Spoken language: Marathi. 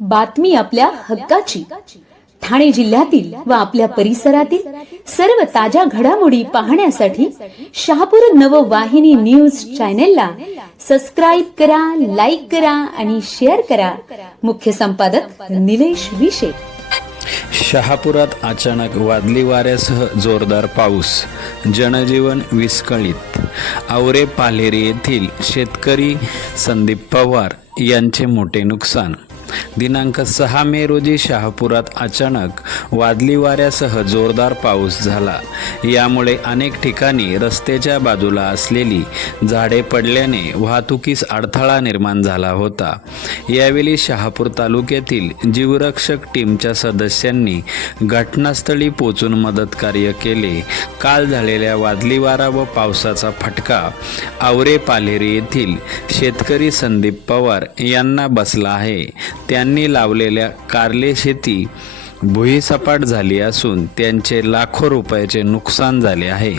बातमी आपल्या हक्काची. ठाणे जिल्ह्यातील व आपल्या परिसरातील सर्व ताज्या घडामोडी पाहण्यासाठी शहापूर नववाहिनी न्यूज चॅनेलला सबस्क्राईब करा लाईक करा आणि शेअर करा. मुख्य संपादक निलेश विशे. शहापुरात अचानक वादली वाऱ्यासह जोरदार पाऊस जनजीवन विस्कळीत. आवरे पालेरी येथील शेतकरी संदीप पवार यांचे मोठे नुकसान. दिनांक सहा मे रोजी शहापुरात अचानक वादली वाऱ्यासह जोरदार पाऊस झाला. यामुळे अनेक ठिकाणी रस्त्याच्या बाजूला असलेली झाडे पडल्याने वाहतुकीस अडथळा निर्माण झाला होता. यावेळी शहापूर तालुक्यातील जीवरक्षक टीमच्या सदस्यांनी घटनास्थळी पोचून मदत कार्य केले. काल झालेल्या वादली वारा व पावसाचा फटका आवरे पालेरी येथील शेतकरी संदीप पवार यांना बसला आहे. त्यांनी लावलेल्या कारले शेती भुईसपाट झाली असून त्यांचे लाखो रुपयाचे नुकसान झाले आहे.